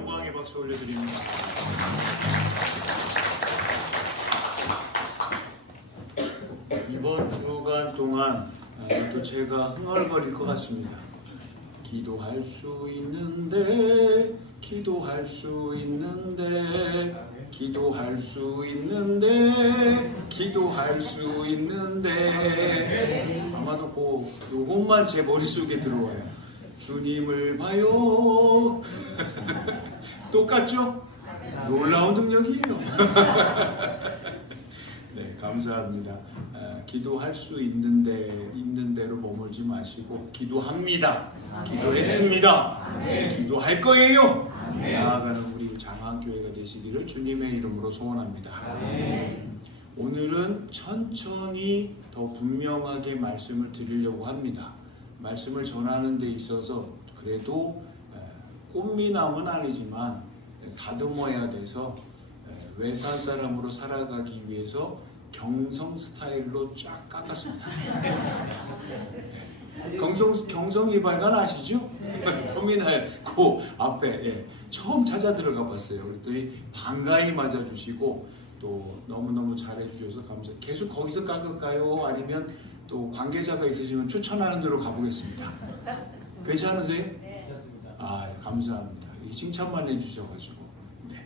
영광의 박수 올려드립니다. 이번 주간 동안 또 제가 흥얼거릴 것 같습니다. 기도할 수 있는데, 기도할 수 있는데, 기도할 수 있는데, 기도할 수 있는데. 아마도 요것만 제 머릿속에 들어와요. 주님을 봐요. 똑같죠? 놀라운 능력이에요. 네, 감사합니다. 기도할 수 있는 대로 머물지 마시고 기도합니다. 기도했습니다. 기도할 거예요. 나아가는 우리 장학교회가 되시기를 주님의 이름으로 소원합니다. 오늘은 천천히 더 분명하게 말씀을 드리려고 합니다. 말씀을 전하는 데 있어서 그래도 꽃미남은 아니지만 다듬어야 돼서 외산 사람으로 살아가기 위해서 경성 스타일로 쫙 깎았습니다. 경성이발관 아시죠? 터미널 그 앞에 처음 찾아 들어가 봤어요. 그랬더니 반가이 맞아주시고 또 너무너무 잘해주셔서 감사해요. 계속 거기서 깎을까요? 아니면 또 관계자가 있으시면 추천하는 대로 가보겠습니다. 괜찮으세요? 네. 괜찮습니다. 감사합니다. 칭찬만 해주셔가지고. 네.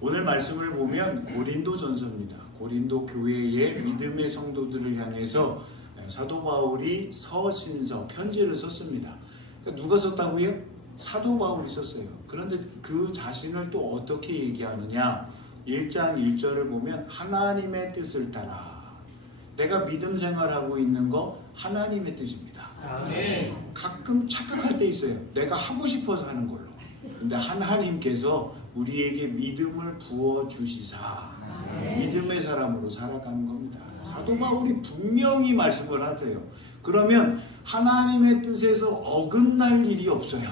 오늘 말씀을 보면 고린도전서입니다. 고린도 교회의 믿음의 성도들을 향해서 사도 바울이 서신서, 편지를 썼습니다. 그러니까 누가 썼다고요? 사도 바울이 썼어요. 그런데 그 자신을 또 어떻게 얘기하느냐? 1장 1절을 보면 하나님의 뜻을 따라. 내가 믿음 생활하고 있는 거 하나님의 뜻입니다. 아멘. 가끔 착각할 때 있어요. 내가 하고 싶어서 하는 걸로. 근데 하나님께서 우리에게 믿음을 부어주시사 믿음의 사람으로 살아가는 겁니다. 사도 바울이 분명히 말씀을 하세요. 그러면 하나님의 뜻에서 어긋날 일이 없어요.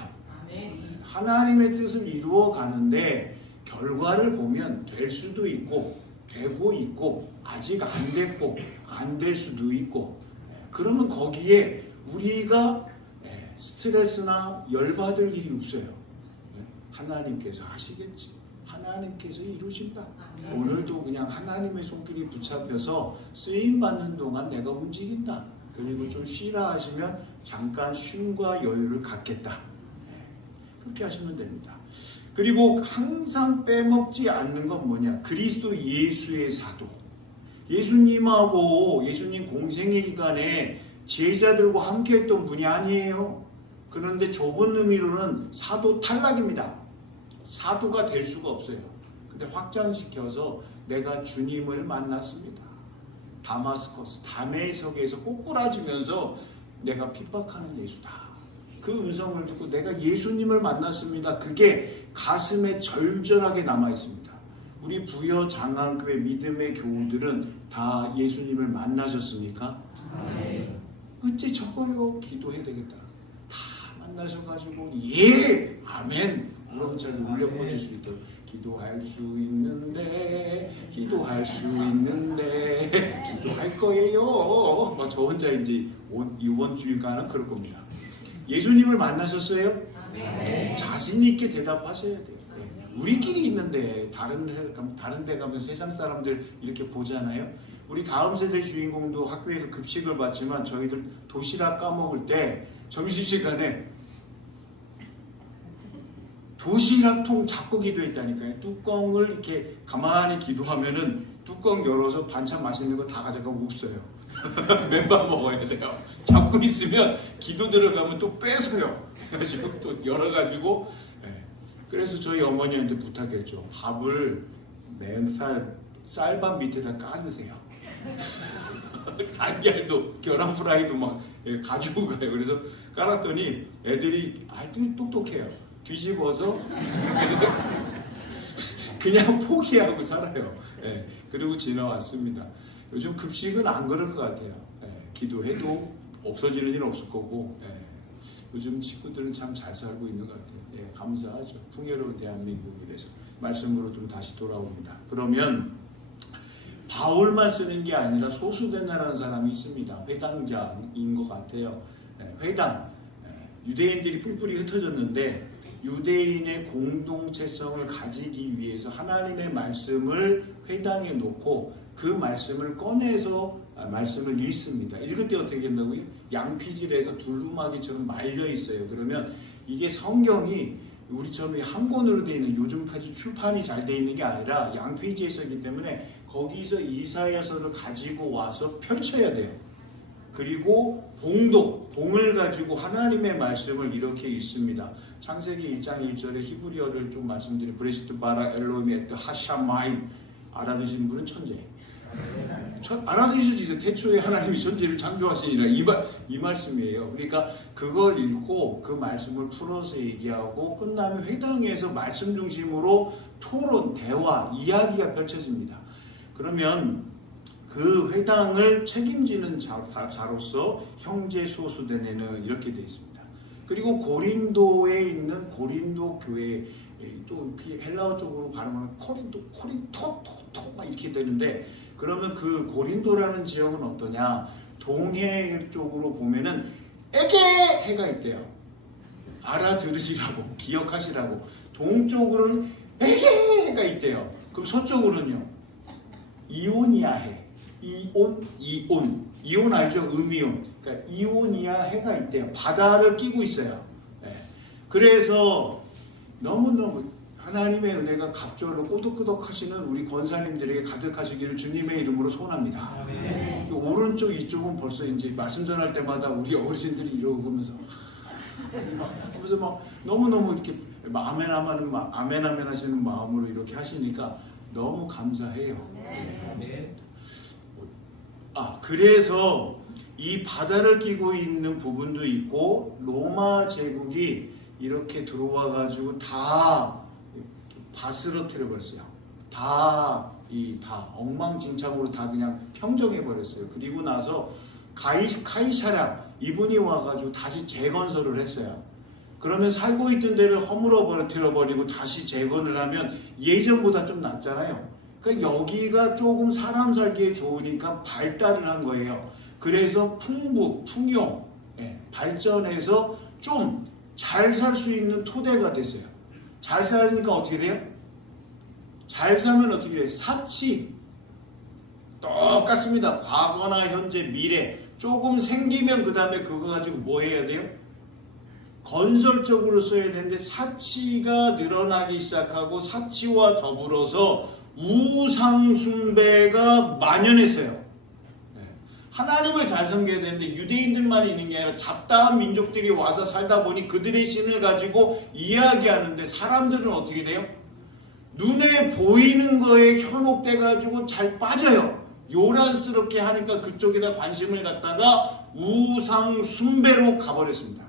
하나님의 뜻을 이루어 가는데 결과를 보면 될 수도 있고 되고 있고 아직 안 됐고 안 될 수도 있고 그러면 거기에 우리가 스트레스나 열받을 일이 없어요. 하나님께서 하시겠지. 하나님께서 이루신다. 오늘도 그냥 하나님의 손길이 붙잡혀서 쓰임받는 동안 내가 움직인다. 그리고 좀 쉬라 하시면 잠깐 쉼과 여유를 갖겠다. 그렇게 하시면 됩니다. 그리고 항상 빼먹지 않는 건 뭐냐? 그리스도 예수의 사도. 예수님하고 예수님 공생의 기간에 제자들과 함께 했던 분이 아니에요. 그런데 좁은 의미로는 사도 탈락입니다. 사도가 될 수가 없어요. 근데 확장시켜서 내가 주님을 만났습니다. 다마스커스, 다메섹에서 꼬꾸라지면서 내가 핍박하는 예수다. 그 음성을 듣고 내가 예수님을 만났습니다. 그게 가슴에 절절하게 남아있습니다. 우리 부여 장안교회 믿음의 교우들은 다 예수님을 만나셨습니까? 어째 저거요? 기도해야 되겠다. 다 만나셔가지고 예! 아멘! 우렁차게 울려 퍼질 수 있도록 기도할 수 있는데 기도할 수 있는데 기도할 거예요. 저 혼자 이제 이번 주일간은 그럴 겁니다. 예수님을 만나셨어요? 네. 자신 있게 대답하셔야 돼요. 우리끼리 있는데 다른 데 가면 세상 사람들 이렇게 보잖아요. 우리 다음 세대 주인공도 학교에서 급식을 받지만 저희들 도시락 까먹을 때 점심시간에 도시락통 잡고 기도했다니까요. 뚜껑을 이렇게 가만히 기도하면은 뚜껑 열어서 반찬 맛있는 거 다 가져가고 없어요. 맨밥 먹어야 돼요. 잡고 있으면 기도 들어가면 또 뺏어요. 그래가지고 또 열어가지고 그래서 저희 어머니한테 부탁했죠. 밥을 맨살 쌀밥 밑에다 까주세요. 달걀도 계란 프라이도 막 가지고 가요. 그래서 깔았더니 애들이 아주 똑똑해요. 뒤집어서 그냥 포기하고 살아요. 그리고 지나왔습니다. 요즘 급식은 안 그럴 것 같아요. 기도해도 없어지는 일 없을 거고 요즘 친구들은 참 잘 살고 있는 것 같아요. 감사하죠. 풍요로운 대한민국이라서 말씀으로 좀 다시 돌아옵니다. 그러면 바울만 쓰는 게 아니라 소수대나라는 사람이 있습니다. 회당자인 것 같아요. 회당 유대인들이 뿔뿔이 흩어졌는데 유대인의 공동체성을 가지기 위해서 하나님의 말씀을 회당에 놓고 그 말씀을 꺼내서 말씀을 읽습니다. 읽을 때 어떻게 된다고요? 양피질에서 두루마기처럼 말려 있어요. 그러면 이게 성경이 우리처럼 한 권으로 되어 있는, 요즘까지 출판이 잘 되어 있는 게 아니라 양피지에 써있기 때문에 거기서 이사야서를 가지고 와서 펼쳐야 돼요. 그리고 봉을 가지고 하나님의 말씀을 이렇게 읽습니다. 창세기 1장 1절에 히브리어를 좀 말씀드린 브레시트 바라 엘로미 에트 하샤마임, 알아두신 분은 천재. 알아두실 수 있어요. 태초에 하나님이 천지를 창조하시니라, 이 말씀이에요. 그러니까 그걸 읽고 그 말씀을 풀어서 얘기하고 끝나면 회당에서 말씀 중심으로 토론, 대화, 이야기가 펼쳐집니다. 그러면 그 회당을 책임지는 자로서 형제 소수대내는 이렇게 되어 있습니다. 그리고 고린도에 있는 고린도 교회, 또 헬라어 쪽으로 발음하면 코린토 막 이렇게 되는데, 그러면 그 고린도라는 지역은 어떠냐? 동해 쪽으로 보면은 에게해가 있대요. 알아들으시라고, 기억하시라고. 동쪽으로는 에게해가 있대요. 그럼 서쪽으로는요? 이오니아해. 이온 알죠? 음이온. 그러니까 이오니아 해가 있대요. 바다를 끼고 있어요. 네. 그래서 너무너무 하나님의 은혜가 갑절로 꼬득꼬득 하시는 우리 권사님들에게 가득하시기를 주님의 이름으로 소원합니다. 네. 오른쪽 이쪽은 벌써 이제 말씀 전할 때마다 우리 어르신들이 이러면서 그래서 막 너무너무 이렇게 아멘 하시는 마음으로 이렇게 하시니까 너무 감사해요. 네, 감사합니다. 그래서 이 바다를 끼고 있는 부분도 있고, 로마 제국이 이렇게 들어와 가지고 다 바스러뜨려 버렸어요. 다 엉망진창으로 다 그냥 평정해 버렸어요. 그리고 나서 카이사랴 이분이 와가지고 다시 재건설을 했어요. 그러면 살고 있던 데를 허물어 버리고 다시 재건을 하면 예전보다 좀 낫잖아요. 그러니까 여기가 조금 사람 살기에 좋으니까 발달을 한 거예요. 그래서 풍요, 발전해서 좀 잘 살 수 있는 토대가 됐어요. 잘 살니까 어떻게 돼요? 잘 살면 어떻게 돼요? 사치. 똑같습니다. 과거나 현재, 미래. 조금 생기면 그 다음에 그거 가지고 뭐 해야 돼요? 건설적으로 써야 되는데 사치가 늘어나기 시작하고 사치와 더불어서 우상숭배가 만연했어요. 하나님을 잘 섬겨야 되는데 유대인들만 있는 게 아니라 잡다한 민족들이 와서 살다 보니 그들의 신을 가지고 이야기하는데 사람들은 어떻게 돼요? 눈에 보이는 거에 현혹돼가지고 잘 빠져요. 요란스럽게 하니까 그쪽에다 관심을 갖다가 우상숭배로 가버렸습니다.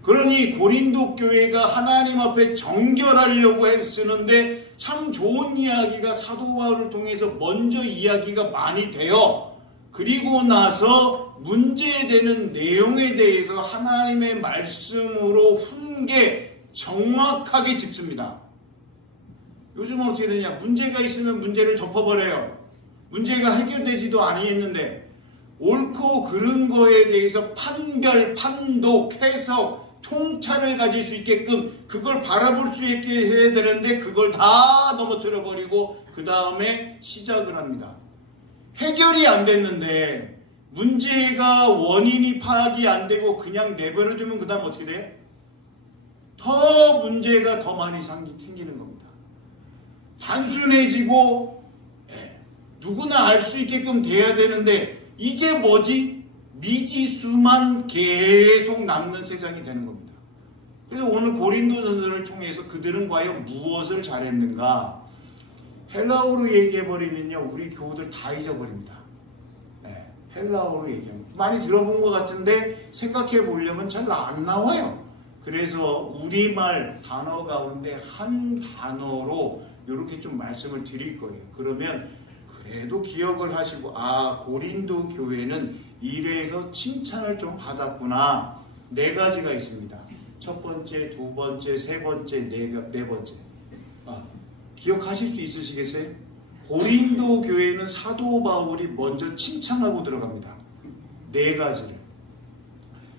그러니 고린도 교회가 하나님 앞에 정결하려고 쓰는데 참 좋은 이야기가 사도 바울을 통해서 먼저 이야기가 많이 돼요. 그리고 나서 문제되는 내용에 대해서 하나님의 말씀으로 훈계 정확하게 짚습니다. 요즘은 어떻게 되냐? 문제가 있으면 문제를 덮어버려요. 문제가 해결되지도 아니했는데 옳고 그른 거에 대해서 판별, 판독, 해석, 통찰을 가질 수 있게끔 그걸 바라볼 수 있게 해야 되는데 그걸 다 넘어뜨려 버리고 그 다음에 시작을 합니다. 해결이 안 됐는데 문제가 원인이 파악이 안 되고 그냥 내버려 두면 그 다음 어떻게 돼요? 더 문제가 더 많이 생기는 겁니다. 단순해지고 누구나 알 수 있게끔 돼야 되는데 이게 뭐지? 미지수만 계속 남는 세상이 되는 겁니다. 그래서 오늘 고린도전서를 통해서 그들은 과연 무엇을 잘했는가? 헬라어로 얘기해버리면요 우리 교우들 다 잊어버립니다. 헬라어로 얘기하면 많이 들어본 것 같은데 생각해 보려면 잘 안 나와요. 그래서 우리말 단어 가운데 한 단어로 이렇게 좀 말씀을 드릴 거예요. 그러면 그래도 기억을 하시고 고린도 교회는 이래서 칭찬을 좀 받았구나. 4가지가 있습니다. 첫 번째, 두 번째, 세 번째, 네 번째. 기억하실 수 있으시겠어요? 고린도 교회는 사도 바울이 먼저 칭찬하고 들어갑니다. 4가지를.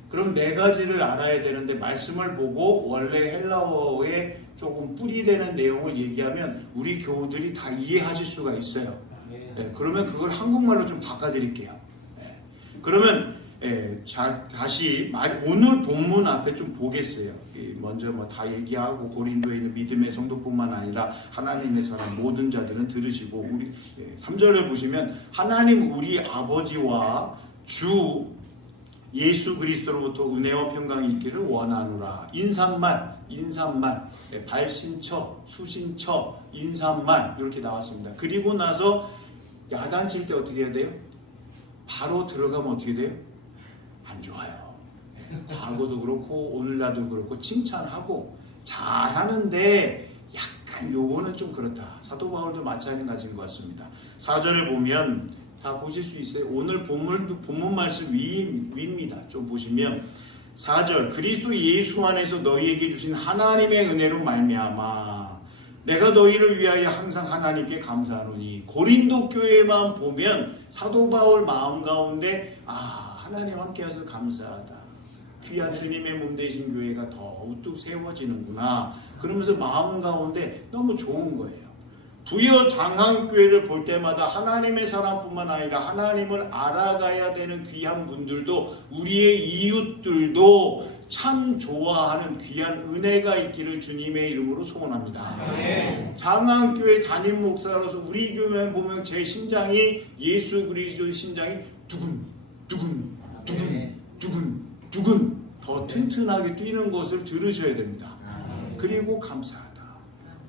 그럼 네 가지를 알아야 되는데 말씀을 보고 원래 헬라어에 조금 뿌리되는 내용을 얘기하면 우리 교우들이 다 이해하실 수가 있어요. 네, 그러면 그걸 한국말로 좀 바꿔드릴게요. 네. 그러면 다시 오늘 본문 앞에 좀 보겠어요. 먼저 뭐 다 얘기하고 고린도에 있는 믿음의 성도뿐만 아니라 하나님의 사람 모든 자들은 들으시고 우리 3절을 보시면 하나님 우리 아버지와 주 예수 그리스도로부터 은혜와 평강이 있기를 원하노라. 인사말, 발신처, 수신처, 인사말 이렇게 나왔습니다. 그리고 나서 야단칠 때 어떻게 해야 돼요? 바로 들어가면 어떻게 돼요? 안 좋아요. 과거도 그렇고 오늘날도 그렇고 칭찬하고 잘하는데 약간 요거는 좀 그렇다. 사도 바울도 마찬가지인 것 같습니다. 4절을 보면 다 보실 수 있어요. 오늘 본문 말씀 위입니다. 좀 보시면 4절 그리스도 예수 안에서 너희에게 주신 하나님의 은혜로 말미암아 내가 너희를 위하여 항상 하나님께 감사하노니. 고린도 교회만 보면 사도 바울 마음 가운데 하나님 함께 하셔서 감사하다. 귀한 주님의 몸 되신 교회가 더 우뚝 세워지는구나. 그러면서 마음 가운데 너무 좋은 거예요. 부여 장항교회를 볼 때마다 하나님의 사람뿐만 아니라 하나님을 알아가야 되는 귀한 분들도 우리의 이웃들도 참 좋아하는 귀한 은혜가 있기를 주님의 이름으로 소원합니다. 네. 장항교회 담임 목사로서 우리 교회만 보면 제 심장이 예수 그리스도의 심장이 두근 더 튼튼하게 뛰는 것을 들으셔야 됩니다. 그리고 감사하다.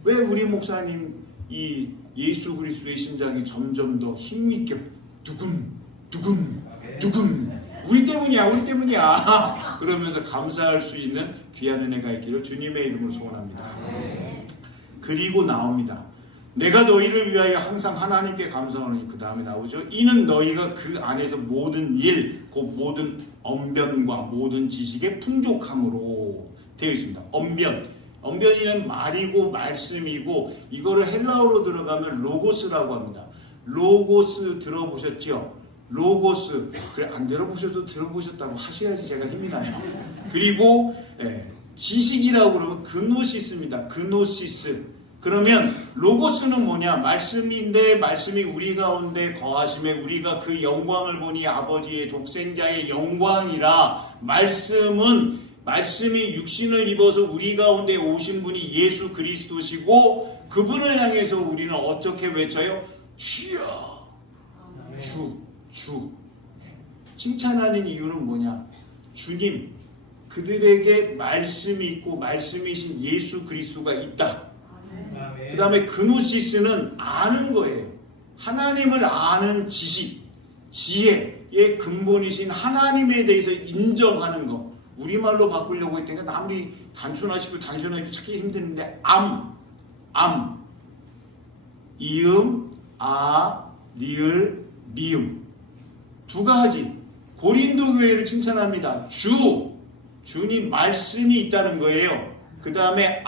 왜 우리 목사님 이 예수 그리스도의 심장이 점점 더 힘있게 두근 우리 때문이야 그러면서 감사할 수 있는 귀한 은혜가 있기를 주님의 이름으로 소원합니다. 그리고 나옵니다. 내가 너희를 위하여 항상 하나님께 감사하노니. 그 다음에 나오죠. 이는 너희가 그 안에서 모든 일 곧 모든 언변과 모든 지식의 풍족함으로 되어 있습니다. 언변이는 말이고 말씀이고 이거를 헬라어로 들어가면 로고스라고 합니다. 로고스 들어보셨죠? 로고스. 그래 안 들어보셔도 들어보셨다고 하셔야지 제가 힘이 나요. 그리고 지식이라고 그러면 그노시스입니다. 그노시스. 그러면 로고스는 뭐냐? 말씀인데 말씀이 우리 가운데 거하심에 우리가 그 영광을 보니 아버지의 독생자의 영광이라. 말씀이 육신을 입어서 우리 가운데 오신 분이 예수 그리스도시고 그분을 향해서 우리는 어떻게 외쳐요? 주여! 주. 칭찬하는 이유는 뭐냐? 주님, 그들에게 말씀이 있고 말씀이신 예수 그리스도가 있다. 그 다음에 그노시스는 아는 거예요. 하나님을 아는 지식, 지혜의 근본이신 하나님에 대해서 인정하는 거. 우리말로 바꾸려고 했더니 아무리 단순하시고 찾기 힘드는데 이음, 리을, 미음 두 가지. 고린도 교회를 칭찬합니다. 주님 말씀이 있다는 거예요. 그 다음에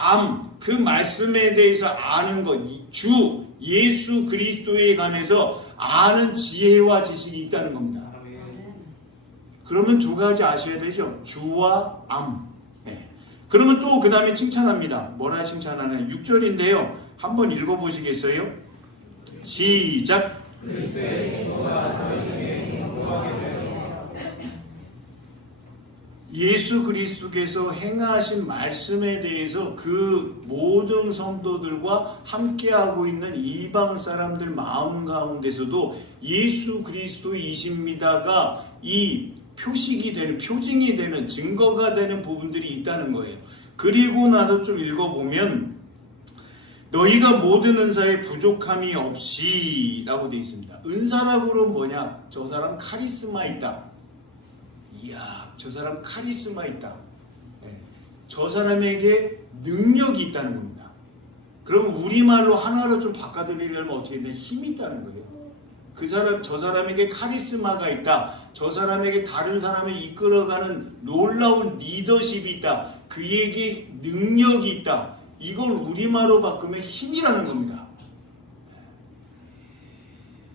그 말씀에 대해서 아는 것, 주 예수 그리스도에 관해서 아는 지혜와 지식이 있다는 겁니다. 그러면 두 가지 아셔야 되죠. 주와 그러면 또 그 다음에 칭찬합니다. 뭐라 칭찬하냐? 6절인데요. 한번 읽어보시겠어요? 시작. 예수 그리스도께서 행하신 말씀에 대해서 그 모든 성도들과 함께하고 있는 이방 사람들 마음 가운데서도 예수 그리스도이십니다가 이 표징이 되는 증거가 되는 부분들이 있다는 거예요. 그리고 나서 좀 읽어보면 너희가 모든 은사에 부족함이 없이 라고 되어 있습니다. 은사라고는 뭐냐? 저 사람 카리스마 있다. 이야, 저 사람 카리스마 있다. 저 사람에게 능력이 있다는 겁니다. 그럼 우리말로 하나로 좀 바꿔드리려면 어떻게 되냐? 힘이 있다는 거예요. 저 사람에게 카리스마가 있다. 저 사람에게 다른 사람을 이끌어가는 놀라운 리더십이 있다. 그에게 능력이 있다. 이걸 우리말로 바꾸면 힘이라는 겁니다.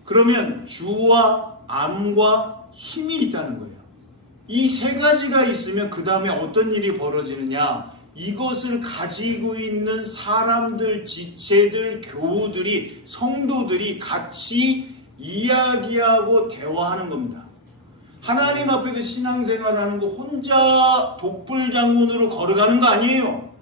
그러면 주와 암과 힘이 있다는 거예요. 이 세 가지가 있으면 그 다음에 어떤 일이 벌어지느냐? 이것을 가지고 있는 사람들, 지체들, 교우들이, 성도들이 같이 이야기하고 대화하는 겁니다. 하나님 앞에서 신앙생활하는 거 혼자 독불장군으로 걸어가는 거 아니에요.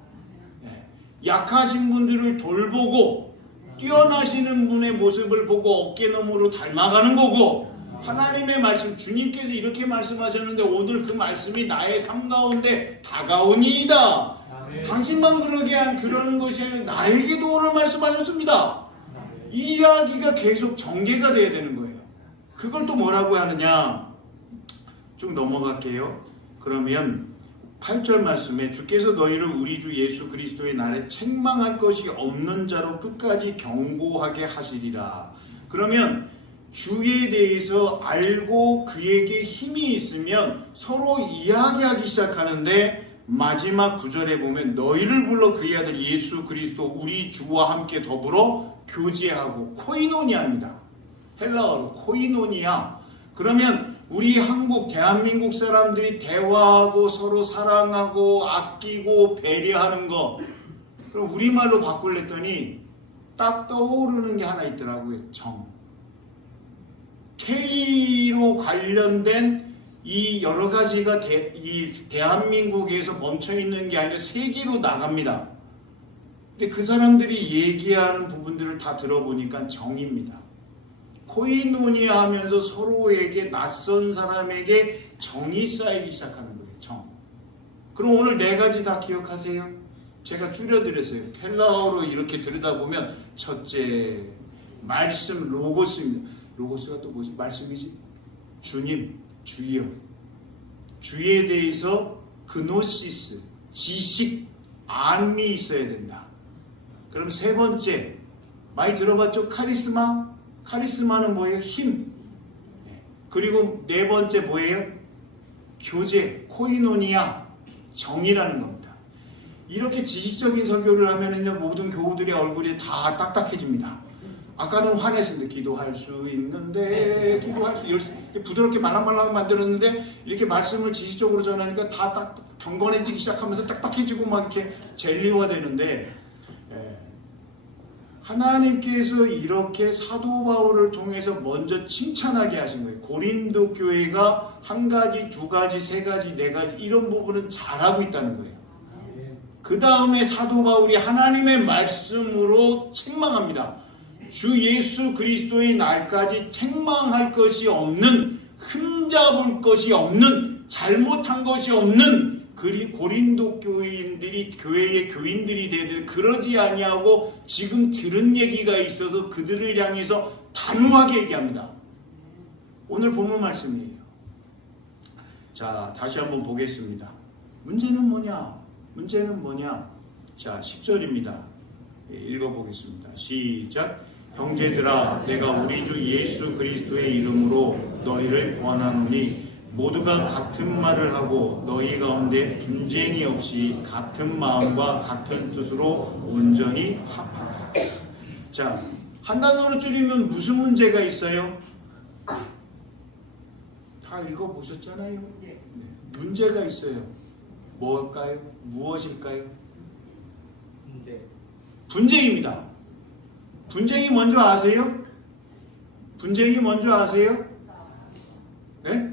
약하신 분들을 돌보고 뛰어나시는 분의 모습을 보고 어깨너머로 닮아가는 거고, 하나님의 말씀, 주님께서 이렇게 말씀하셨는데 오늘 그 말씀이 나의 삶 가운데 다가오니이다. 당신만 그러는 것이 아니라 나에게도 오늘 말씀하셨습니다. 이 이야기가 계속 전개가 돼야 되는 거예요. 그걸 또 뭐라고 하느냐? 쭉 넘어갈게요. 그러면 8절 말씀에 주께서 너희를 우리 주 예수 그리스도의 날에 책망할 것이 없는 자로 끝까지 경고하게 하시리라. 그러면 주에 대해서 알고 그에게 힘이 있으면 서로 이야기하기 시작하는데, 마지막 구절에 보면 너희를 불러 그의 아들 예수 그리스도 우리 주와 함께 더불어 교제하고, 코이노니아입니다. 헬라어로 코이노니아. 그러면 우리 한국 대한민국 사람들이 대화하고 서로 사랑하고 아끼고 배려하는 거, 그럼 우리말로 바꾸랬더니 딱 떠오르는 게 하나 있더라고요. 정. K로 관련된 이 여러 가지가 이 대한민국에서 멈춰 있는 게 아니라 세계로 나갑니다. 근데 그 사람들이 얘기하는 부분들을 다 들어보니까 정입니다. 코이노니아 하면서 서로에게, 낯선 사람에게 정이 쌓이기 시작하는 거예요. 정. 그럼 오늘 네 가지 다 기억하세요? 제가 줄여드렸어요. 헬라어로 이렇게 들여다보면 첫째, 말씀, 로고스입니다. 로고스가 또 뭐지? 말씀이지? 주님, 주여. 주에 대해서 그노시스, 지식, 암이 있어야 된다. 그럼 세 번째, 많이 들어봤죠? 카리스마. 카리스마는 뭐예요? 힘. 그리고 네 번째 뭐예요? 교제, 코이노니아, 정이라는 겁니다. 이렇게 지식적인 설교를 하면은요, 모든 교우들의 얼굴이 다 딱딱해집니다. 아까는 화냈습니다. 기도할 수 있는데, 기도할 수, 부드럽게 말랑말랑 만들었는데, 이렇게 말씀을 지식적으로 전하니까 다 딱 경건해지기 시작하면서 딱딱해지고 막 이렇게 젤리화 되는데, 하나님께서 이렇게 사도 바울을 통해서 먼저 칭찬하게 하신 거예요. 고린도 교회가 한 가지, 두 가지, 세 가지, 네 가지 이런 부분은 잘하고 있다는 거예요. 그 다음에 사도 바울이 하나님의 말씀으로 책망합니다. 주 예수 그리스도의 날까지 책망할 것이 없는, 흠잡을 것이 없는, 잘못한 것이 없는 고린도 교인들이, 교회의 교인들이 되든 그러지 아니하고 지금 들은 얘기가 있어서 그들을 향해서 단호하게 얘기합니다. 오늘 본문 말씀이에요. 자, 다시 한번 보겠습니다. 문제는 뭐냐? 문제는 뭐냐? 자, 10절입니다. 읽어보겠습니다. 시작. 형제들아, 내가 우리 주 예수 그리스도의 이름으로 너희를 권하노니 모두가 같은 말을 하고 너희 가운데 분쟁이 없이 같은 마음과 같은 뜻으로 온전히 합하라. 자, 한 단어로 줄이면 무슨 문제가 있어요? 다 읽어보셨잖아요. 네. 문제가 있어요. 뭘까요? 무엇일까요? 분쟁입니다. 분쟁이 뭔지 아세요? 분쟁이 뭔지 아세요? 네?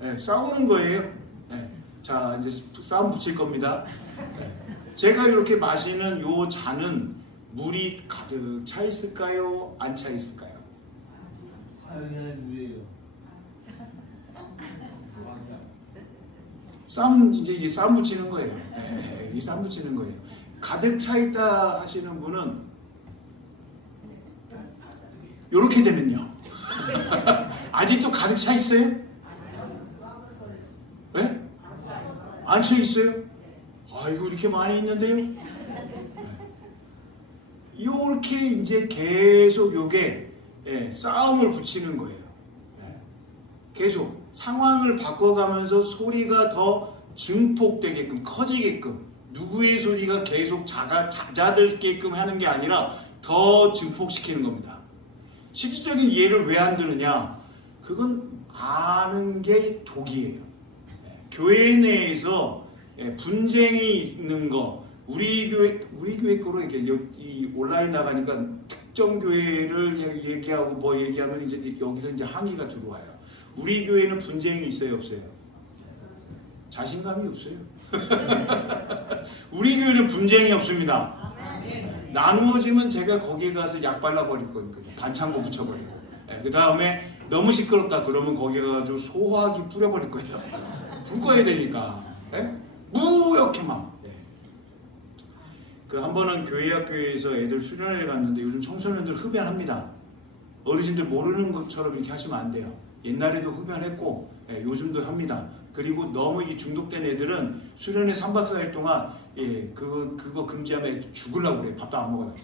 네, 싸우는 거예요. 네. 자, 이제 싸움 붙일 겁니다. 네. 제가 이렇게 마시는 요 잔은 물이 가득 차 있을까요? 안 차 있을까요? 싸움, 이제 이게 싸움 붙이는 거예요. 네, 이게 싸움 붙이는 거예요. 가득 차 있다 하시는 분은 이렇게 되면요. 아직도 가득 차 있어요? 네? 안 차 있어요? 아이고, 이렇게 많이 있는데요? 이렇게 이제 계속 요게 싸움을 붙이는 거예요. 계속 상황을 바꿔가면서 소리가 더 증폭되게끔, 커지게끔, 누구의 소리가 계속 잦아들게끔 하는 게 아니라 더 증폭시키는 겁니다. 실질적인 예를 왜 안 드느냐? 그건 아는 게 독이에요. 교회 내에서 분쟁이 있는 거, 우리 교회 거로 이렇게 이 온라인 나가니까 특정 교회를 얘기하고 뭐 얘기하면 이제 여기서 이제 항의가 들어와요. 우리 교회는 분쟁이 있어요, 없어요? 자신감이 없어요. 우리 교회는 분쟁이 없습니다. 나누어지면 제가 거기에 가서 약 발라버릴 거니까요. 반창고 붙여버리고. 그 다음에 너무 시끄럽다 그러면 거기에 가가지고 소화기 뿌려버릴 거예요. 불 꺼야 되니까. 무역해만. 그 한 번은 교회 학교에서 애들 수련회를 갔는데 요즘 청소년들 흡연합니다. 어르신들 모르는 것처럼 이렇게 하시면 안 돼요. 옛날에도 흡연했고 요즘도 합니다. 그리고 너무 이 중독된 애들은 수련회 3박 4일 동안 그거 금지하면 죽으려고 그래요. 밥도 안 먹어요.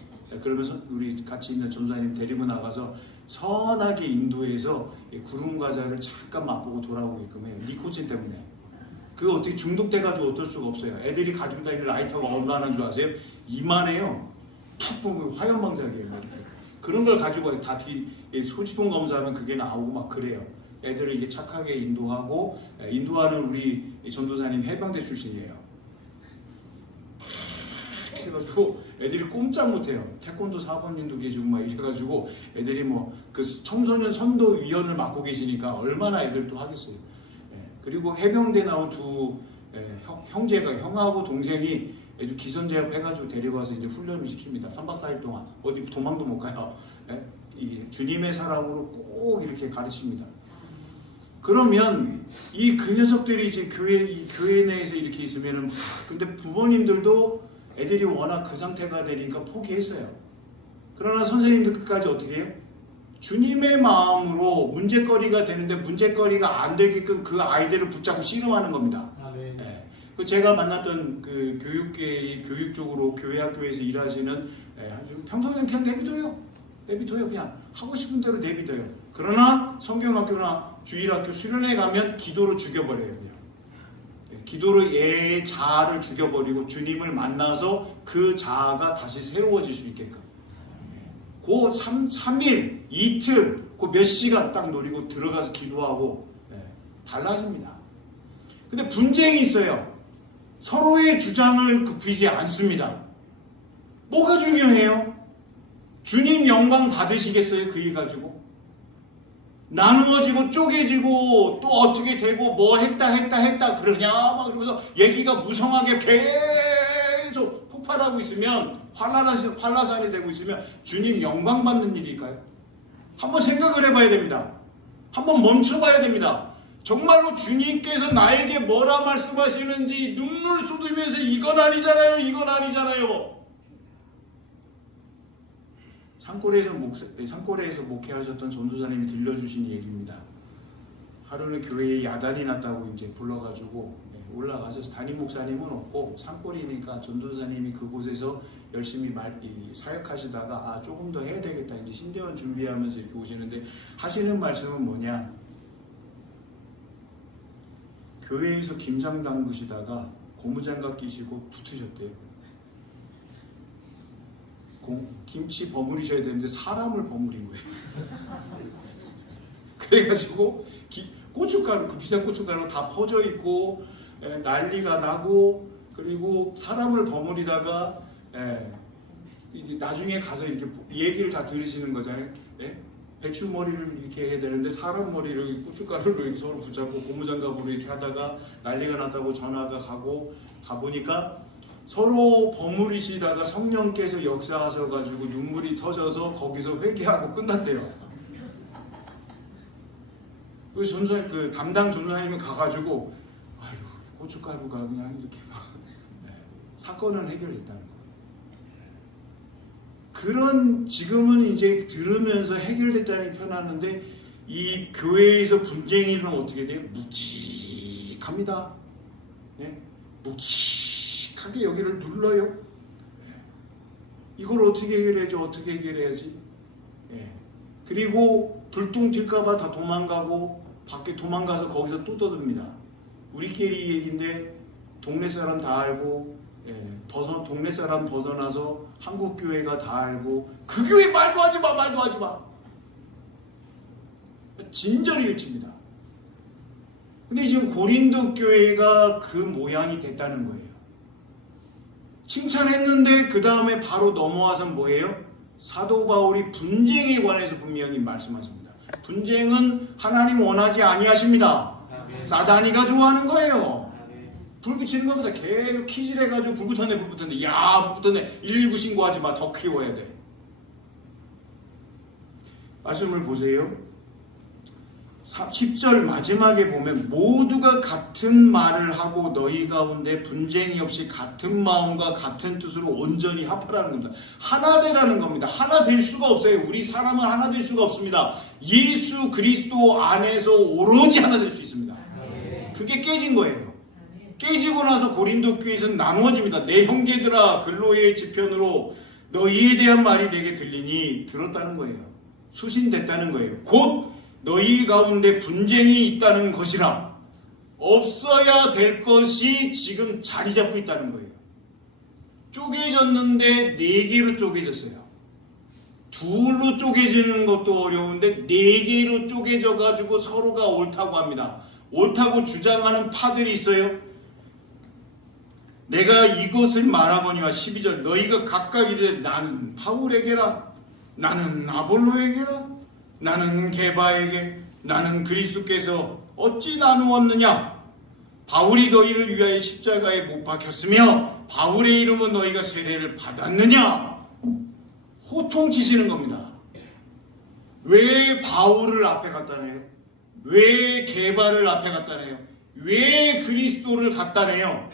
그러면서 우리 같이 있는 전사님 데리고 나가서 선하게 인도해서 구름 과자를 잠깐 맛보고 돌아오게끔 해요. 니코틴 때문에. 그거 어떻게 중독돼가지고 어쩔 수가 없어요. 애들이 가지고 다니는 라이터가 얼마나 줄 아세요? 이만해요. 툭 보면 화염방사기예요. 이렇게. 그런 걸 가지고 다 소지품 검사하면 그게 나오고 막 그래요. 애들을 이게 착하게 인도하고, 인도하는 우리 전도사님 해병대 출신이에요. 해가지고 애들이 꼼짝 못해요. 태권도 사범님도 계시고 막 이래가지고 애들이 뭐 그 청소년 선도위원을 맡고 계시니까 얼마나 애들도 하겠어요. 그리고 해병대 나온 두 형제가, 형하고 동생이 아주 기선제압 해가지고 데려와서 이제 훈련을 시킵니다. 3박 4일 동안 어디 도망도 못 가요. 주님의 사랑으로 꼭 이렇게 가르칩니다. 그러면 그 녀석들이 이제 교회 내에서 이렇게 있으면은 근데 부모님들도 애들이 워낙 그 상태가 되니까 포기했어요. 그러나 선생님들 끝까지 어떻게 해요? 주님의 마음으로 문제거리가 되는데 문제거리가 안 되게끔 그 아이들을 붙잡고 씨름하는 겁니다. 그 제가 만났던 그 교육 쪽으로 교회 학교에서 일하시는 평소에는 그냥 내비둬요. 그냥 하고 싶은 대로 내비둬요. 그러나 성경학교나 주일학교 수련회 가면 기도로 죽여버려요. 그냥. 기도로 얘의 자아를 죽여버리고 주님을 만나서 그 자아가 다시 새로워질 수 있게끔. 그 3일, 이틀, 그 몇 시간 딱 노리고 들어가서 기도하고 달라집니다. 근데 분쟁이 있어요. 서로의 주장을 굽히지 않습니다. 뭐가 중요해요? 주님 영광 받으시겠어요? 그 일 가지고? 나누어지고 쪼개지고 또 어떻게 되고 뭐 했다 그러냐 막 그러면서 얘기가 무성하게 계속 폭발하고 있으면 환란산이 되고 있으면 주님 영광 받는 일일까요? 한번 생각을 해봐야 됩니다. 한번 멈춰봐야 됩니다. 정말로 주님께서 나에게 뭐라 말씀하시는지 눈물 쏟으면서 이건 아니잖아요. 산골에서 목회하셨던 전도사님이 들려주신 얘기입니다. 하루는 교회에 야단이 났다고 이제 불러가지고 올라가서 담임 목사님은 없고 산골이니까 전도사님이 그곳에서 열심히 사역하시다가 조금 더 해야 되겠다 이제 신대원 준비하면서 이렇게 오시는데 하시는 말씀은 뭐냐? 교회에서 김장 담그시다가 고무장갑 끼시고 붙으셨대요. 김치 버무리셔야 되는데 사람을 버무린 거예요. 그래가지고 고춧가루, 그 비싼 고춧가루 다 퍼져 있고 난리가 나고 그리고 사람을 버무리다가 이제 나중에 가서 이렇게 얘기를 다 들으시는 거잖아요. 배추 머리를 이렇게 해야 되는데 사람 머리를 고춧가루로 이렇게 서로 붙잡고 고무장갑으로 이렇게 하다가 난리가 났다고 전화가 가보니까 서로 버무리시다가 성령께서 역사하셔가지고 눈물이 터져서 거기서 회개하고 끝났대요. 그 담당 전도사님이 가가지고 아이고 고춧가루가 그냥 이렇게 사건은 해결됐다는 거예요. 그런 지금은 이제 들으면서 해결됐다는 표현하는데 이 교회에서 분쟁이 일어나면 어떻게 돼요? 묵직합니다. 묵직하게 여기를 눌러요. 이걸 어떻게 해결해야지? 그리고 불똥 튈까봐 다 도망가고 밖에 도망가서 거기서 또 떠듭니다. 우리끼리 얘기인데 동네 사람 다 알고 동네 사람 벗어나서 한국 교회가 다 알고 그 교회 말도 하지 마. 진절이 일칩니다. 근데 지금 고린도 교회가 그 모양이 됐다는 거예요. 칭찬했는데 그 다음에 바로 넘어와서 뭐예요? 사도 바울이 분쟁에 관해서 분명히 말씀하십니다. 분쟁은 하나님 원하지 아니하십니다. 사단이가 좋아하는 거예요. 불 붙이는 것보다 계속 키질해가지고 불 붙었네. 야, 불 붙었네. 119 신고하지 마. 더 키워야 돼. 말씀을 보세요. 10절 마지막에 보면 모두가 같은 말을 하고 너희 가운데 분쟁이 없이 같은 마음과 같은 뜻으로 온전히 합하라는 겁니다. 하나 되라는 겁니다. 하나 될 수가 없어요. 우리 사람은 하나 될 수가 없습니다. 예수 그리스도 안에서 오로지 하나 될 수 있습니다. 그게 깨진 거예요. 깨지고 나서 고린도 교회에서는 나누어집니다. 내 형제들아 근로의 지편으로 너희에 대한 말이 내게 들리니 들었다는 거예요. 수신됐다는 거예요. 곧 너희 가운데 분쟁이 있다는 것이라. 없어야 될 것이 지금 자리 잡고 있다는 거예요. 쪼개졌는데 4개로 쪼개졌어요. 둘로 쪼개지는 것도 어려운데 4개로 쪼개져 가지고 서로가 옳다고 합니다. 옳다고 주장하는 파들이 있어요. 내가 이것을 말하거니와 12절 너희가 각각 이르되 나는 바울에게라, 나는 아볼로에게라, 나는 게바에게, 나는 그리스도께서 어찌 나누었느냐? 바울이 너희를 위하여 십자가에 못 박혔으며 바울의 이름은 너희가 세례를 받았느냐? 호통치시는 겁니다. 왜 바울을 앞에 갖다 내요? 왜 게바를 앞에 갖다 내요? 왜 그리스도를 갖다 내요?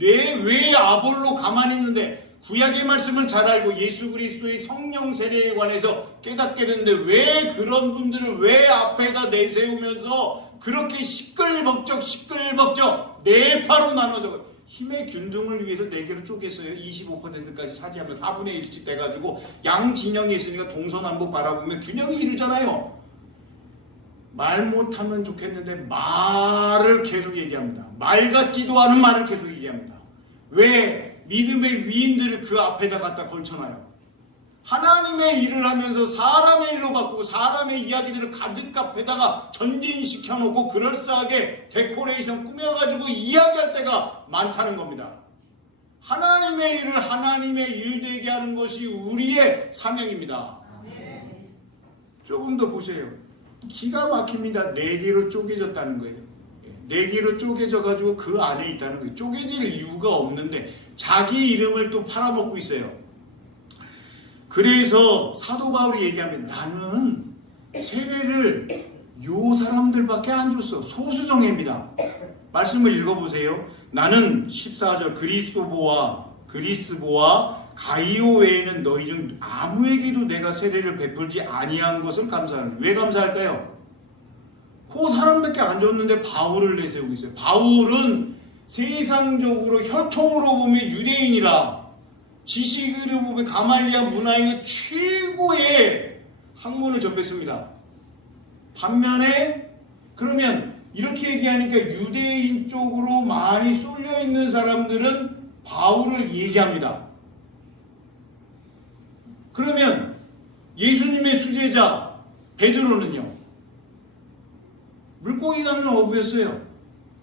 왜 아볼로 가만히 있는데 구약의 말씀을 잘 알고 예수 그리스도의 성령 세례에 관해서 깨닫게 됐는데 왜 그런 분들을 왜 앞에다 내세우면서 그렇게 시끌벅적 네파로 나눠져 힘의 균등을 위해서 4개로 쪼갰어요. 25%까지 차지하면 4분의 1씩 돼가지고 양진영이 있으니까 동서남북 바라보면 균형이 이루잖아요. 말 못하면 좋겠는데 말을 계속 얘기합니다. 말 같지도 않은 말을 계속 얘기합니다. 왜? 믿음의 위인들을 그 앞에다 갖다 걸쳐놔요. 하나님의 일을 하면서 사람의 일로 바꾸고 사람의 이야기들을 가득 앞에다가 전진시켜놓고 그럴싸하게 데코레이션 꾸며가지고 이야기할 때가 많다는 겁니다. 하나님의 일을 하나님의 일 되게 하는 것이 우리의 사명입니다. 조금 더 보세요. 기가 막힙니다. 4개로 쪼개졌다는 거예요. 4개로 쪼개져가지고 그 안에 있다는 거예요. 쪼개질 이유가 없는데 자기 이름을 또 팔아먹고 있어요. 그래서 사도 바울이 얘기하면 나는 세례를 요 사람들밖에 안 줬어. 소수정예입니다. 말씀을 읽어보세요. 나는 14절 그리스보와 가이오 외에는 너희 중 아무에게도 내가 세례를 베풀지 아니한 것을 감사하는. 왜 감사할까요? 그 사람밖에 안 줬는데 바울을 내세우고 있어요. 바울은 세상적으로 혈통으로 보면 유대인이라 지식으로 보면 가말리아 문화인의 최고의 학문을 접했습니다. 반면에 그러면 이렇게 얘기하니까 유대인 쪽으로 많이 쏠려 있는 사람들은 바울을 얘기합니다. 그러면 예수님의 수제자 베드로는요? 물고기 잡는 어부였어요.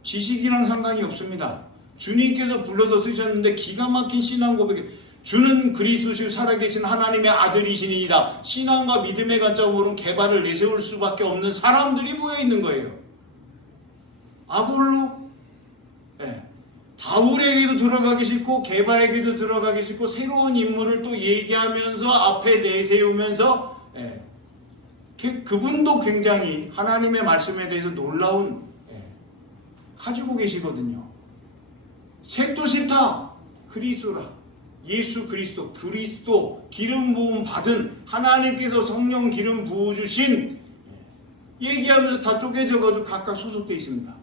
지식이랑 상관이 없습니다. 주님께서 불러서 쓰셨는데 기가 막힌 신앙 고백에 주는 그리스도시요 살아계신 하나님의 아들이시니이다. 신앙과 믿음의 관점으로는 개발을 내세울 수밖에 없는 사람들이 모여있는 거예요. 아볼로? 네. 바울에게도 들어가기 싫고 게바에게도 들어가기 싫고 새로운 인물을 또 얘기하면서 앞에 내세우면서 그분도 굉장히 하나님의 말씀에 대해서 놀라운 가지고 계시거든요. 셋도 싫다. 그리스도라. 예수 그리스도 기름 부음 받은 하나님께서 성령 기름 부어주신 얘기하면서 다 쪼개져가지고 각각 소속되어 있습니다.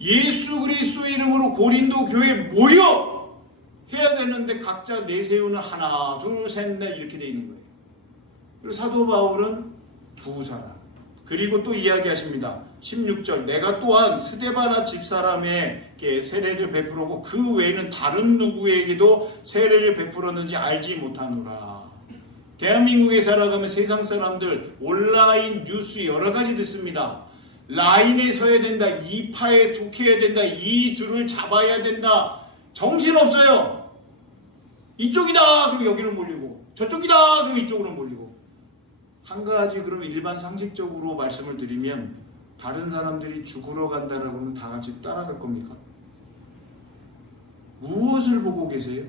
예수 그리스도의 이름으로 고린도 교회에 모여 해야 되는데 각자 내세우는 하나 둘 셋 넷 이렇게 되어 있는 거예요. 그리고 사도 바울은 2사람. 그리고 또 이야기하십니다. 16절 내가 또한 스데바나 집사람에게 세례를 베풀었고 그 외에는 다른 누구에게도 세례를 베풀었는지 알지 못하노라. 대한민국에 살아가면 세상 사람들 온라인 뉴스 여러 가지 듣습니다. 라인에 서야 된다. 이 파에 속해야 된다. 이 줄을 잡아야 된다. 정신없어요. 이쪽이다 그럼 여기는 몰리고 저쪽이다 그럼 이쪽으로 몰리고. 한 가지 그럼 일반 상식적으로 말씀을 드리면 다른 사람들이 죽으러 간다라고 하면 다 같이 따라갈 겁니까? 무엇을 보고 계세요?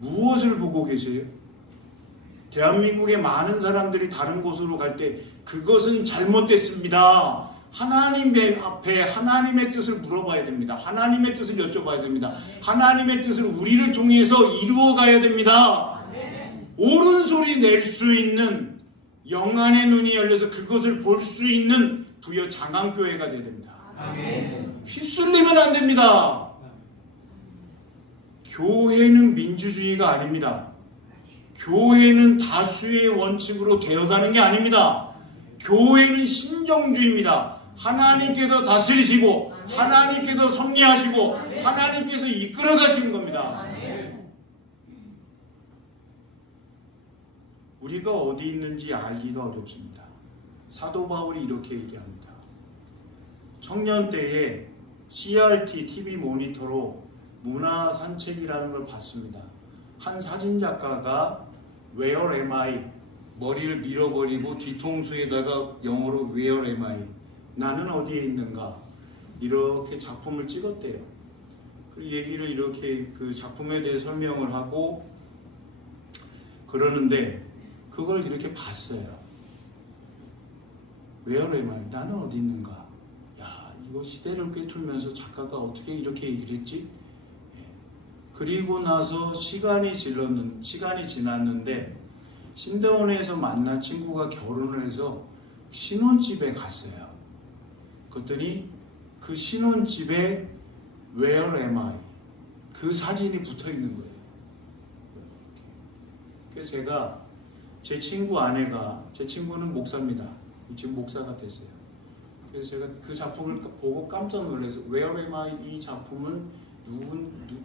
무엇을 보고 계세요? 대한민국의 많은 사람들이 다른 곳으로 갈 때 그것은 잘못됐습니다. 하나님 앞에 하나님의 뜻을 물어봐야 됩니다. 하나님의 뜻을 여쭤봐야 됩니다. 하나님의 뜻을 우리를 통해서 이루어가야 됩니다. 옳은 소리 낼 수 있는 영안의 눈이 열려서 그것을 볼 수 있는 부여 장강교회가 되어야 됩니다. 휘둘리면 안 됩니다. 교회는 민주주의가 아닙니다. 교회는 다수의 원칙으로 되어가는 게 아닙니다. 교회는 신정주의입니다. 하나님께서 다스리시고 하나님께서 섭리하시고 하나님께서 이끌어 가시는 겁니다. 우리가 어디 있는지 알기가 어렵습니다. 사도 바울이 이렇게 얘기합니다. 청년 때에 CRT TV 모니터로 문화 산책이라는 걸 봤습니다. 한 사진작가가 Where am I? 머리를 밀어버리고 뒤통수에다가 영어로 Where am I? 나는 어디에 있는가? 이렇게 작품을 찍었대요. 그 얘기를 이렇게 그 작품에 대해 설명을 하고 그러는데 그걸 이렇게 봤어요. Where am I? 나는 어디 있는가? 야, 이거 시대를 꿰뚫면서 작가가 어떻게 이렇게 얘기를 했지? 그리고 나서 시간이 지났는데 신대원에서 만난 친구가 결혼을 해서 신혼집에 갔어요. 그랬더니 그 신혼집에 Where am I? 그 사진이 붙어 있는 거예요. 그래서 제가 제 친구 아내가, 제 친구는 목사입니다. 지금 목사가 됐어요. 그래서 제가 그 작품을 보고 깜짝 놀라서 Where am I? 이 작품은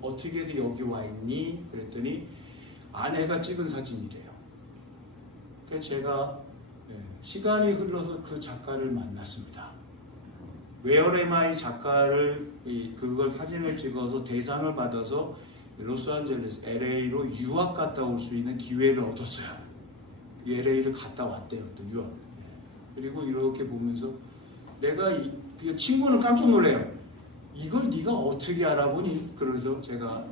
어떻게 해서 여기 와 있니? 그랬더니 아내가 찍은 사진이래요. 그래서 제가 시간이 흘러서 그 작가를 만났습니다. Where am I 작가를 그걸 사진을 찍어서 대상을 받아서 로스앤젤레스 LA로 유학 갔다 올 수 있는 기회를 얻었어요. LA를 갔다 왔대요. 또 유학. 그리고 이렇게 보면서 내가 친구는 깜짝 놀래요. 이걸 네가 어떻게 알아보니? 그래서 제가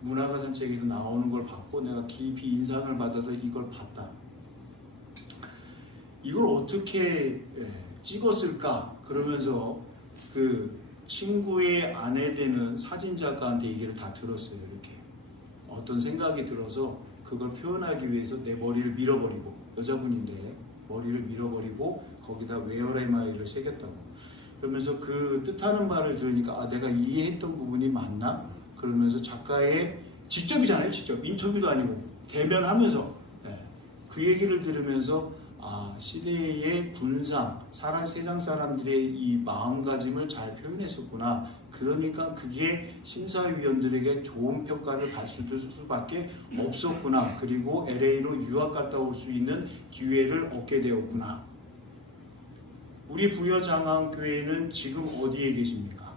문화가 산책에서 나오는 걸 봤고 내가 깊이 인상을 받아서 이걸 봤다. 이걸 어떻게 찍었을까? 그러면서 그 친구의 아내 되는 사진작가한테 얘기를 다 들었어요. 이렇게 어떤 생각이 들어서 그걸 표현하기 위해서 내 머리를 밀어버리고, 여자분인데 머리를 밀어버리고 거기다 Where am I를 새겼다고. 그러면서 그 뜻하는 말을 들으니까 아, 내가 이해했던 부분이 맞나? 그러면서 작가의 직접이잖아요. 직접 인터뷰도 아니고 대면하면서 그 얘기를 들으면서 아, 시대의 분상, 세상 사람들의 이 마음가짐을 잘 표현했었구나. 그러니까 그게 심사위원들에게 좋은 평가를 받을 수밖에 없었구나. 그리고 LA로 유학 갔다 올 수 있는 기회를 얻게 되었구나. 우리 부여장안교회는 지금 어디에 계십니까?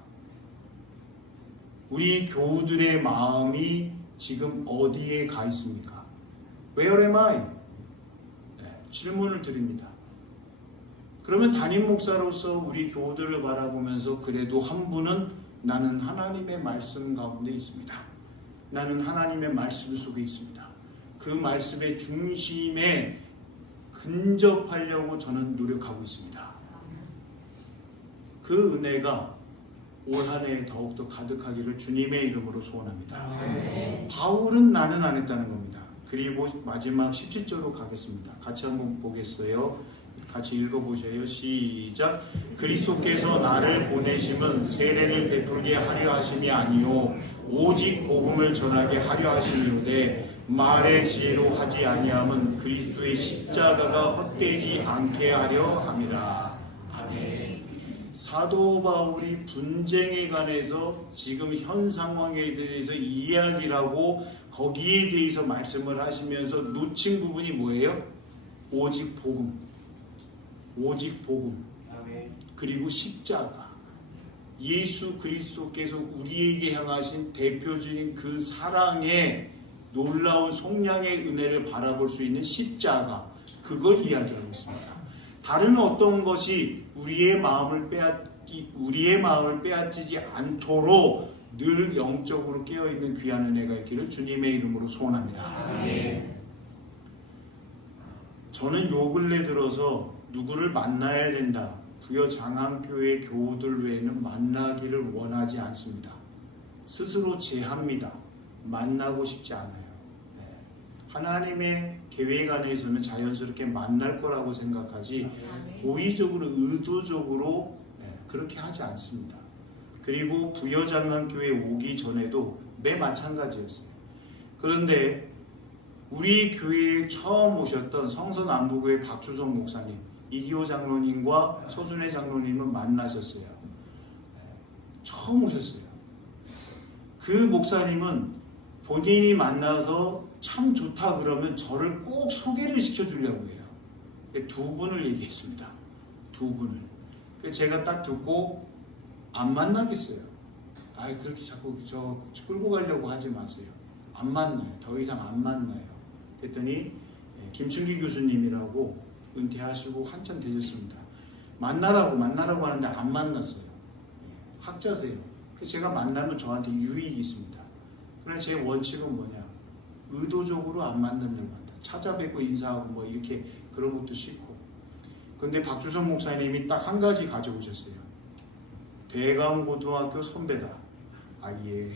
우리 교우들의 마음이 지금 어디에 가 있습니까? Where am I? 질문을 드립니다. 그러면 담임 목사로서 우리 교우들을 바라보면서 그래도 한 분은 나는 하나님의 말씀 가운데 있습니다. 나는 하나님의 말씀 속에 있습니다. 그 말씀의 중심에 근접하려고 저는 노력하고 있습니다. 그 은혜가 올 한 해에 더욱더 가득하기를 주님의 이름으로 소원합니다. 바울은 나는 안 했다는 겁니다. 그리고 마지막 17절로 가겠습니다. 같이 한번 보겠어요. 같이 읽어보세요. 시작. 그리스도께서 나를 보내심은 세례를 베풀게 하려 하심이 아니요 오직 복음을 전하게 하려 하심이로되 말의 지혜로 하지 아니함은 그리스도의 십자가가 헛되지 않게 하려 함이라. 아멘. 사도 바울이 분쟁에 관해서 지금 현 상황에 대해서 이야기를 하고 거기에 대해서 말씀을 하시면서 놓친 부분이 뭐예요? 오직 복음. 오직 복음. 그리고 십자가. 예수 그리스도께서 우리에게 향하신 대표적인 그 사랑의 놀라운 속량의 은혜를 바라볼 수 있는 십자가, 그걸 이야기하고 있습니다. 다른 어떤 것이 우리의 마음을 빼앗기지 않도록 늘 영적으로 깨어있는 귀한 은혜가 있기를 주님의 이름으로 소원합니다. 저는 요 근래 들어서 누구를 만나야 된다, 부여장안교회 교우들 외에는 만나기를 원하지 않습니다. 스스로 제합니다. 만나고 싶지 않아요. 하나님의 계획 안에서는 자연스럽게 만날 거라고 생각하지 고의적으로 의도적으로 그렇게 하지 않습니다. 그리고 부여장안교회 오기 전에도 매 마찬가지였어요. 그런데 우리 교회에 처음 오셨던 성서남부교회 박주성 목사님, 이기호 장로님과 서순애 장로님은 만나셨어요. 처음 오셨어요. 그 목사님은 본인이 만나서 참 좋다 그러면 저를 꼭 소개를 시켜주려고 해요. 두 분을 얘기했습니다. 두 분을. 제가 딱 듣고 안 만나겠어요. 그렇게 자꾸 저 끌고 가려고 하지 마세요. 안 만나요. 더 이상 안 만나요. 그랬더니 김춘기 교수님이라고 은퇴하시고 한참 되셨습니다. 만나라고 하는데 안 만났어요. 학자세요. 그래서 제가 만나면 저한테 유익이 있습니다. 그러나 제 원칙은 뭐냐? 의도적으로 안 만나는 만나. 찾아뵙고 인사하고 뭐 이렇게 그런 것도 싫고. 근데 박주성 목사님이 딱 한 가지 가져오셨어요. 대강고등학교 선배다. 예.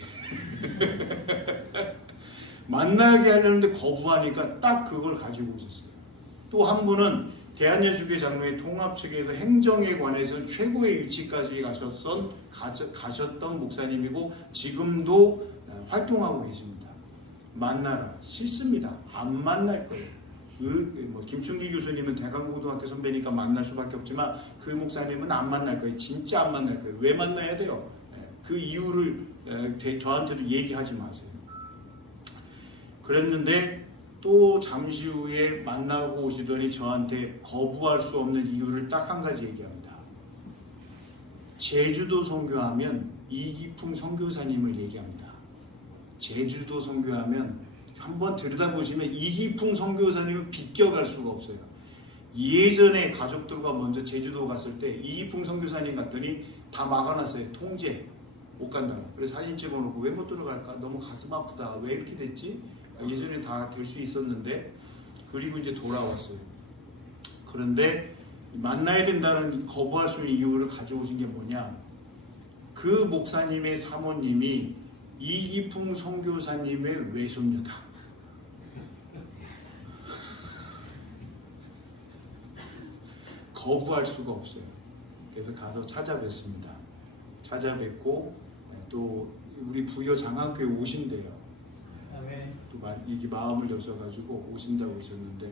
만나게 하려는데 거부하니까 딱 그걸 가지고 오셨어요. 또 한 분은 대한예수교회 장로회 통합 측에서 행정에 관해서 최고의 위치까지 가셨던 목사님이고 지금도 활동하고 계십니다. 만나라. 싫습니다. 안 만날 거예요. 김춘기 교수님은 대강고등학교 선배니까 만날 수밖에 없지만 그 목사님은 안 만날 거예요. 진짜 안 만날 거예요. 왜 만나야 돼요? 그 이유를 저한테도 얘기하지 마세요. 그랬는데 또 잠시 후에 만나고 오시더니 저한테 거부할 수 없는 이유를 딱 한 가지 얘기합니다. 제주도 선교하면 이기풍 선교사님을 얘기합니다. 제주도 선교하면 한번 들여다보시면 이기풍 선교사님은 비껴갈 수가 없어요. 예전에 가족들과 먼저 제주도 갔을 때 이기풍 선교사님 갔더니 다 막아놨어요. 통제 못 간다고. 그래서 사진 찍어놓고 왜 못 들어갈까? 너무 가슴 아프다. 왜 이렇게 됐지? 예전에 다 될 수 있었는데. 그리고 이제 돌아왔어요. 그런데 만나야 된다는 거부할 수 있는 이유를 가져오신 게 뭐냐? 그 목사님의 사모님이 이기풍 선교사님의 외손녀다. 거부할 수가 없어요. 그래서 가서 찾아뵙습니다. 찾아뵙고 또 우리 부여장안교회 오신대요. 또 이게 마음을 여셔가지고 오신다고 하셨는데,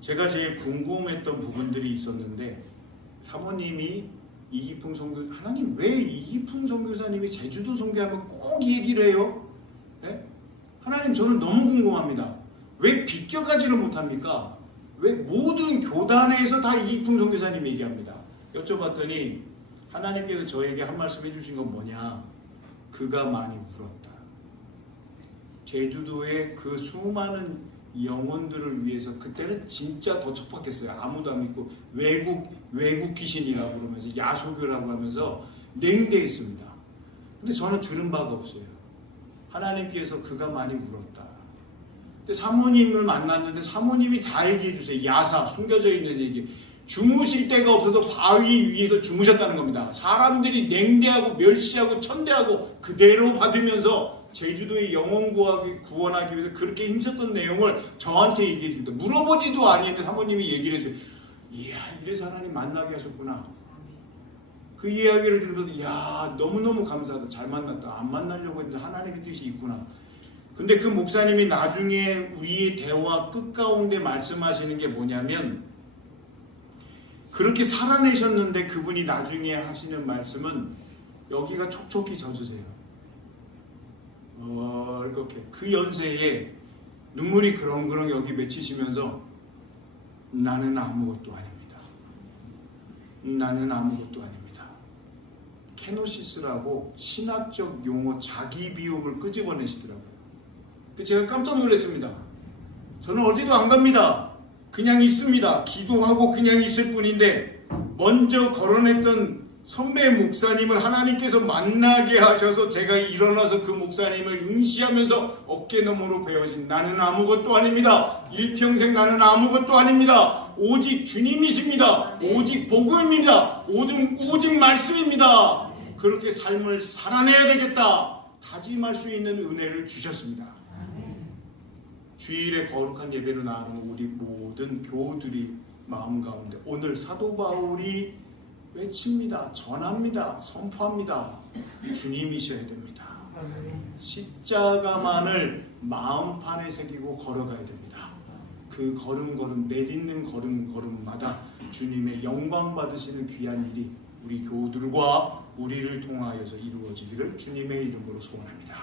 제가 제일 궁금했던 부분들이 있었는데, 사모님이 이기풍 선교, 하나님 왜 이기풍 선교사님이 제주도 선교하면 꼭 얘기를 해요? 네? 하나님, 저는 너무 궁금합니다. 왜 비껴가지를 못합니까? 왜 모든 교단에서 다 이기풍 선교사님 얘기합니다. 여쭤봤더니 하나님께서 저에게 한 말씀 해주신 건 뭐냐? 그가 많이 울었다. 제주도의 그 수많은 영혼들을 위해서, 그때는 진짜 더 척박했어요. 아무도 안 믿고 외국 귀신이라고 그러면서 야소교라고 하면서 냉대했습니다. 근데 저는 들은 바가 없어요. 하나님께서 그가 많이 울었다. 근데 사모님을 만났는데 사모님이 다 얘기해 주세요. 야사, 숨겨져 있는 얘기. 주무실 데가 없어서 바위 위에서 주무셨다는 겁니다. 사람들이 냉대하고 멸시하고 천대하고 그대로 받으면서 제주도의 영혼 구원하기 위해서 그렇게 힘썼던 내용을 저한테 얘기해 줍니다. 물어보지도 않았는데 사모님이 얘기를 해줘요. 이야, 이래서 하나님 만나게 하셨구나. 그 이야기를 들으면서 이야, 너무너무 감사하다. 잘 만났다. 안 만나려고 했는데 하나님의 뜻이 있구나. 근데 그 목사님이 나중에 우리의 대화 끝가운데 말씀하시는 게 뭐냐면, 그렇게 살아내셨는데 그분이 나중에 하시는 말씀은 여기가 촉촉히 젖으세요. 이렇게 그 연세에 눈물이 그렁그렁 여기 맺히시면서 나는 아무것도 아닙니다. 나는 아무것도 아닙니다. 케노시스라고 신학적 용어 자기 비움을 끄집어내시더라고요. 제가 깜짝 놀랐습니다. 저는 어디도 안 갑니다. 그냥 있습니다. 기도하고 그냥 있을 뿐인데 먼저 거론했던 선배 목사님을 하나님께서 만나게 하셔서 제가 일어나서 그 목사님을 응시하면서 어깨너머로 베어진 나는 아무것도 아닙니다. 일평생 나는 아무것도 아닙니다. 오직 주님이십니다. 오직 복음입니다. 오직 말씀입니다. 그렇게 삶을 살아내야 되겠다 다짐할 수 있는 은혜를 주셨습니다. 주일에 거룩한 예배로 나아가는 우리 모든 교우들이 마음 가운데 오늘 사도 바울이 외칩니다. 전합니다. 선포합니다. 주님이셔야 됩니다. 십자가만을 마음판에 새기고 걸어가야 됩니다. 그 걸음걸음 내딛는 걸음걸음마다 주님의 영광 받으시는 귀한 일이 우리 교우들과 우리를 통하여서 이루어지기를 주님의 이름으로 소원합니다.